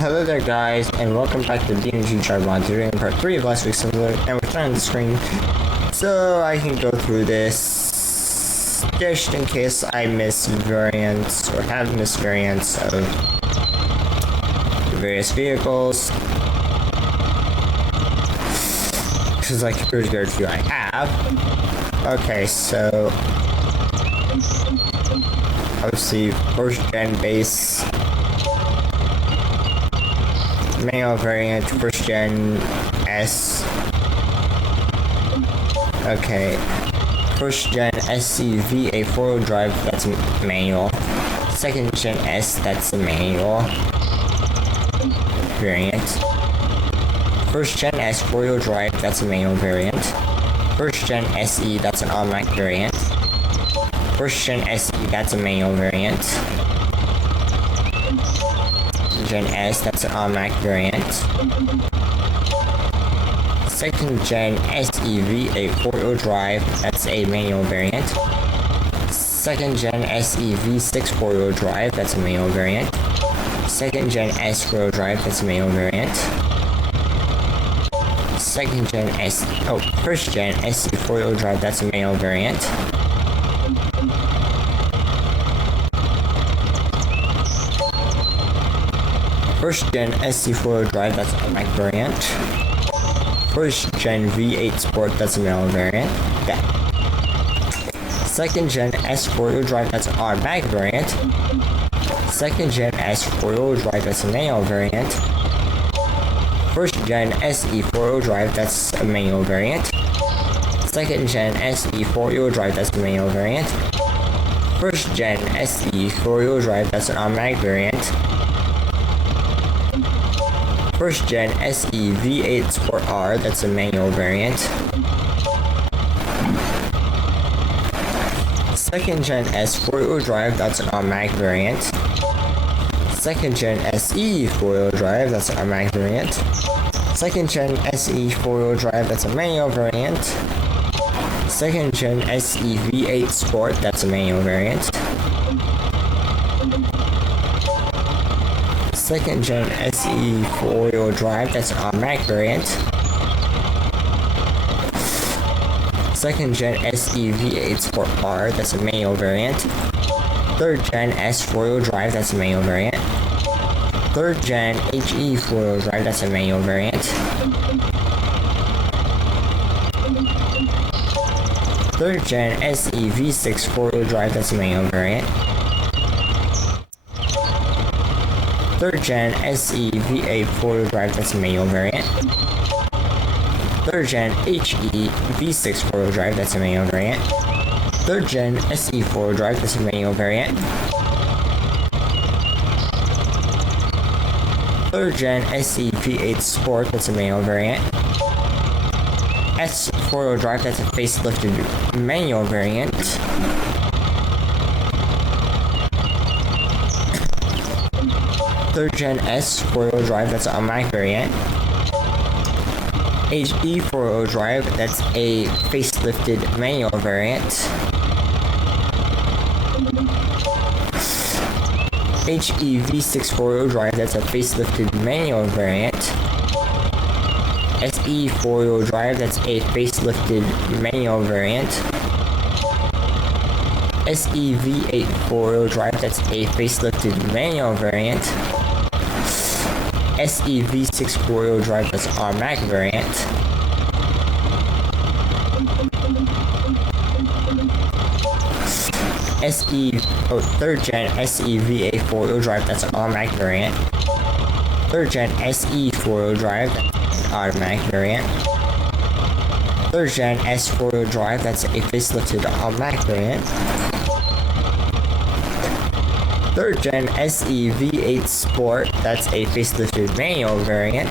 Hello there guys, and welcome back to BeamNG.drive mod. Today in part 3 of last week's simulator, and we're starting the screen so I can go through this just in case I miss variants or have missed variants of the various vehicles. Because I can guarantee you I have. Okay, so obviously first gen base manual variant, first gen S. Okay, first gen SCV, a 4-wheel drive, that's manual. Second gen S, that's a manual variant. First gen S 4-wheel drive, that's a manual variant. First gen SE, that's an automatic variant. First gen SE, that's a manual variant. Gen S, that's an automatic variant. Second gen SEV, a 4-wheel drive, that's a manual variant. Second gen SEV6 4-wheel drive, that's a manual variant. Second gen S 4-wheel drive, that's a manual variant. First gen SE 4-wheel drive, that's a manual variant. First gen SC 4-wheel drive, that's an automatic variant. First gen V8 Sport, that's a manual variant. Second gen S 4-wheel drive, that's an automatic variant. Second gen S 4-wheel drive, that's a manual variant. First gen SE 4-wheel drive, that's a manual variant. Second gen SE 4-wheel drive, that's a manual variant. First gen SE 4-wheel drive, that's an automatic variant. First gen SE V8 Sport R, that's a manual variant. Second gen S 4-wheel drive, that's an automatic variant. Second gen SE 4-wheel drive, that's an automatic variant. Second gen SE 4-wheel drive, that's a manual variant. Second gen SE V8 Sport, that's a manual variant. Second gen SE 4-wheel drive, that's an automatic variant. Second gen SE V8 Sport R, that's a manual variant. Third gen S 4-wheel drive, that's a manual variant. Third gen HE 4-wheel drive, that's a manual variant. Third gen SE V6 4-wheel drive, that's a manual variant. Third gen SE V8 4-wheel drive, that's a manual variant. Third gen HE V6 4-wheel drive, that's a manual variant. Third gen SE 4-wheel drive, that's a manual variant. Third gen SE V8 Sport, that's a manual variant. S 4-wheel drive, that's a facelifted manual variant. Third gen S 4-wheel drive, that's an automatic variant. HE 4-wheel drive, that's a facelifted manual variant. HE V6 4-wheel drive, that's a facelifted manual variant. SE 4-wheel drive, that's a facelifted manual variant. SE V8 4-wheel drive, that's a facelifted manual variant. SE V6 4-wheel drive, that's an automatic variant. Third gen SE V8 4-wheel drive, that's an automatic variant. Third gen SE 4-wheel drive, automatic variant. Third gen S 4-wheel drive, that's a facelifted automatic variant. Third gen SE V8 Sport, that's a facelifted manual variant.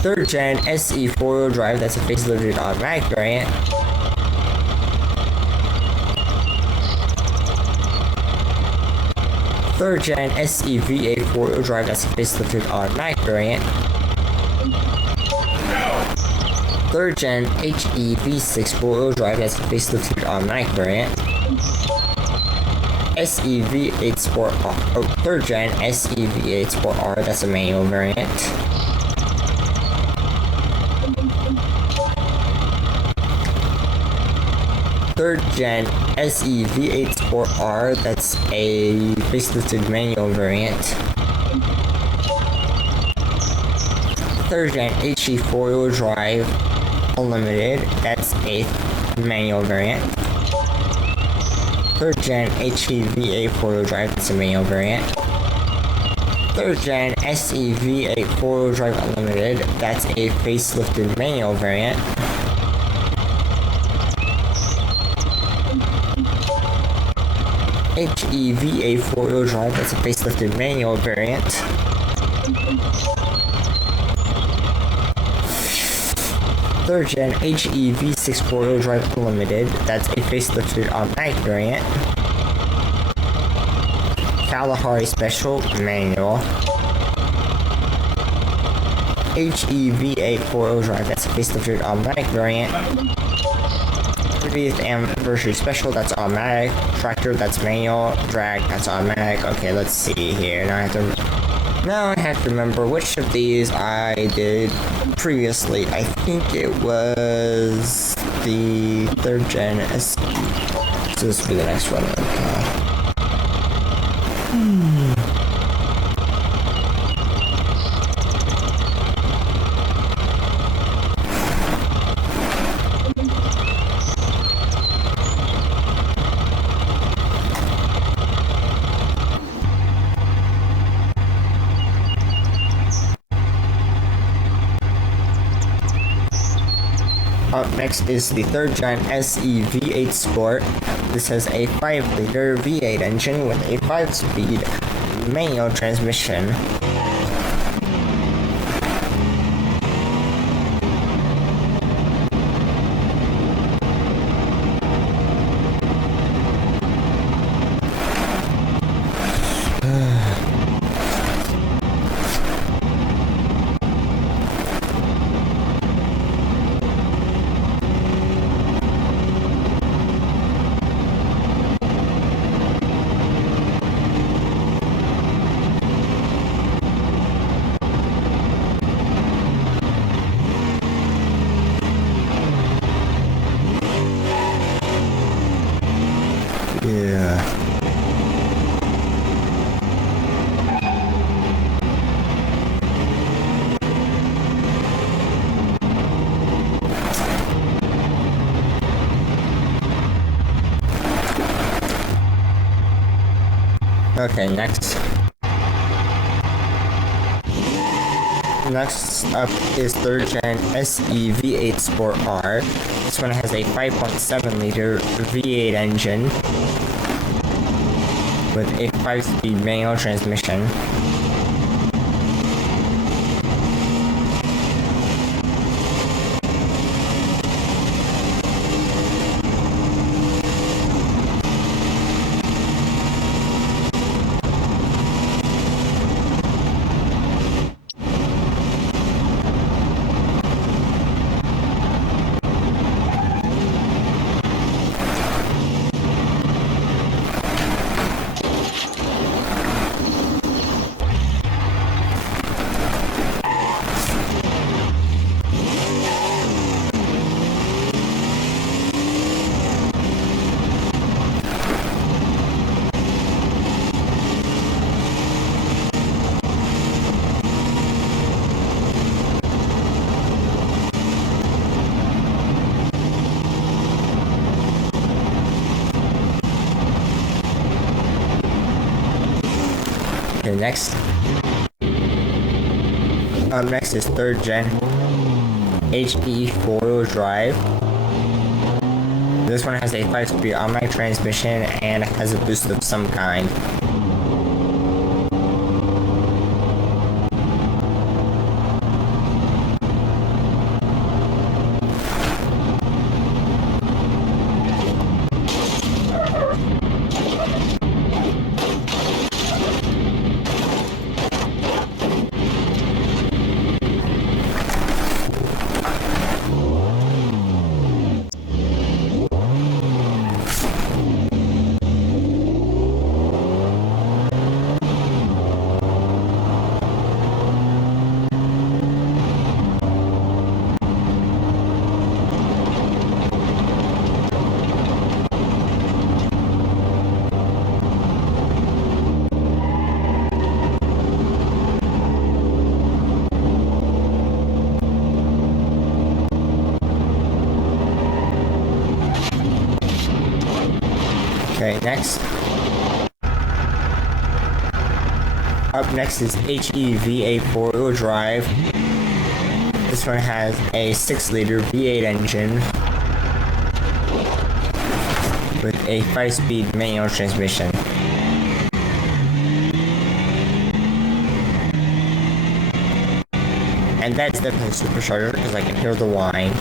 Third gen SE 4-wheel drive, that's a facelifted automatic variant. Third gen SE V8 4-wheel drive, that's a facelifted automatic variant. Third gen HE V6 4-wheel drive, that's a facelifted automatic variant. SEV8 Sport R, third gen SEV8 Sport R, that's a manual variant. Third gen SEV8 Sport R, that's a facelifted manual variant. Third gen HE 4-wheel drive Unlimited, that's a manual variant. Third gen HEV8 4-wheel drive, that's a manual variant. Third gen SEV8 4-wheel drive Unlimited, that's a facelifted manual variant. HEV8 4-wheel drive, that's a facelifted manual variant. Third gen HEV6 4-wheel drive Unlimited, that's a facelifted automatic variant. Kalahari Special manual. HEV8 4-wheel drive, that's a facelifted automatic variant. 30th anniversary special, that's automatic. Tractor, that's manual. Drag, that's automatic. Okay, let's see here. Now I have to remember which of these I did previously. I think it was the third gen SE. So this will be the next one. Up next is the third gen SE V8 Sport. This has a 5-liter V8 engine with a 5-speed manual transmission. Okay, next up is third gen SE V8 Sport R. This one has a 5.7-liter V8 engine with a 5-speed manual transmission. Okay, next. Up next is third gen HE 4-wheel drive. This one has a 5-speed automatic transmission and has a boost of some kind. Okay, next. Up next is HEV8 4-wheel drive. This one has a 6-liter V8 engine with a 5-speed manual transmission. And that's definitely supercharger because I can hear the whine.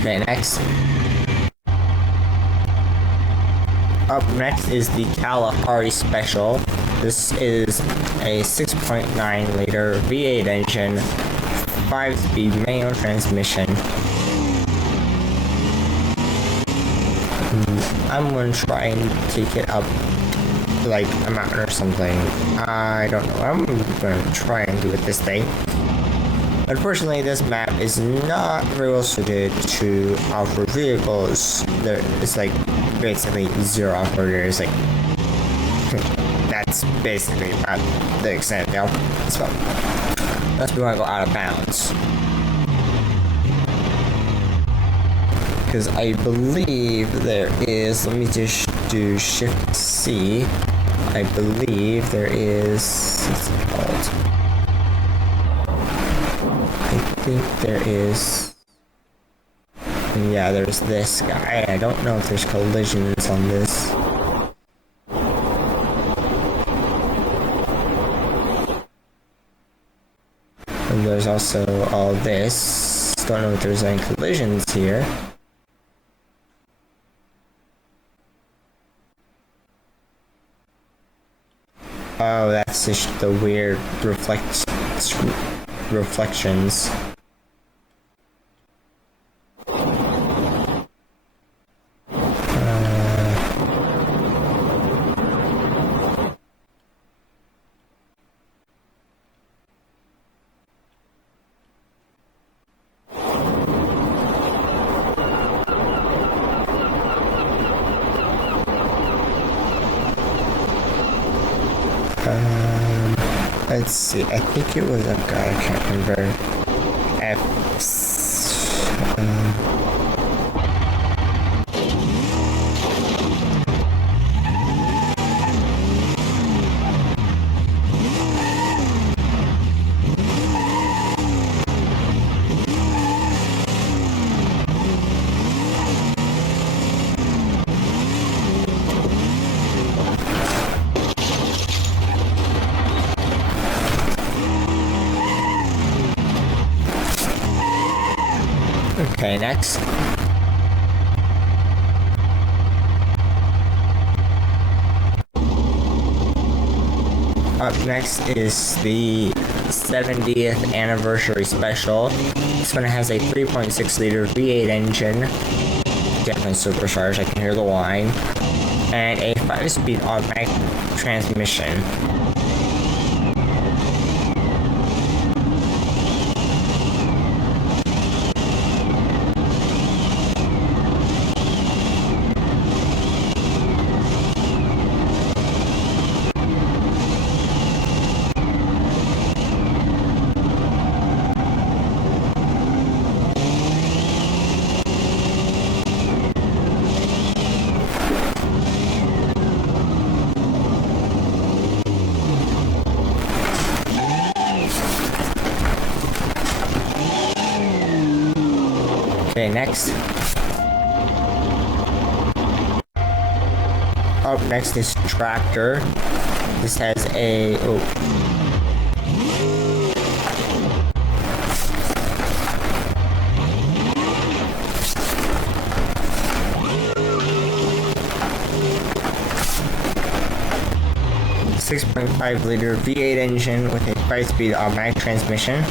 Okay, next. Up next is the Kalahari Special. This is a 6.9 liter V8 engine, 5-speed manual transmission. I'm gonna try and take it up like a mountain or something. I don't know. I'm gonna try and do it this day. Unfortunately, this map is not very well suited to off-road vehicles. It's like basically zero off-road areas. Like that's basically about the extent. Now, so unless we want to go out of bounds, because I believe there is. Let me just do Shift C. I believe there is. What's it called? I think there is. Yeah, there's this guy. I don't know if there's collisions on this. And there's also all this. Don't know if there's any collisions here. Oh, that's just the weird reflections. Let's see, I think it was a guy, I can't remember. Okay, next. Up next is the 70th anniversary special. This one has a 3.6 liter V8 engine, definitely supercharged, I can hear the whine, and a 5-speed automatic transmission. Okay, next. Up next is Tractor. This has a 6.5 liter V8 engine with a 5-speed automatic transmission.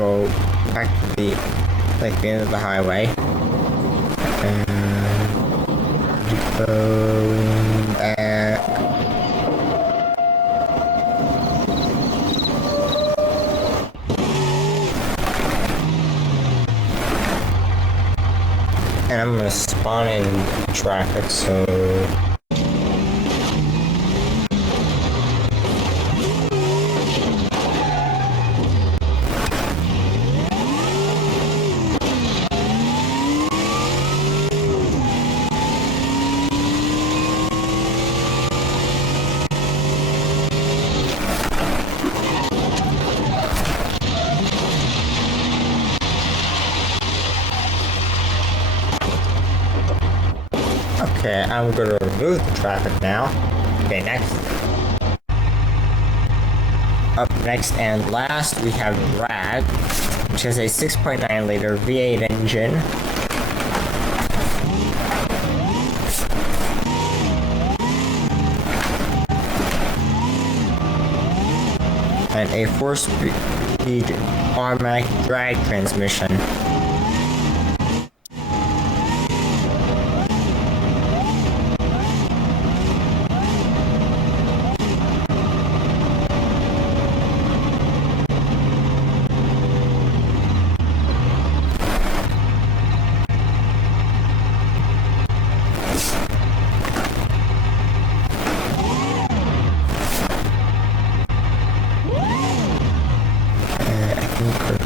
go back to the end of the highway. And going back. And I'm gonna spawn in traffic, so okay, I'm gonna remove the traffic now. Okay, next. Up next and last, we have Brad, which has a 6.9 liter V8 engine. And a 4-speed automatic drag transmission.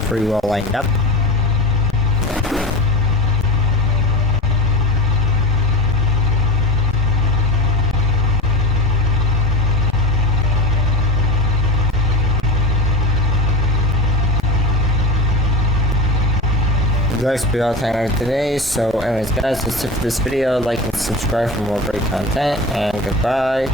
Pretty well lined up. That's be all the time for today. So anyways guys, that's it for this video. Like and subscribe for more great content, and goodbye.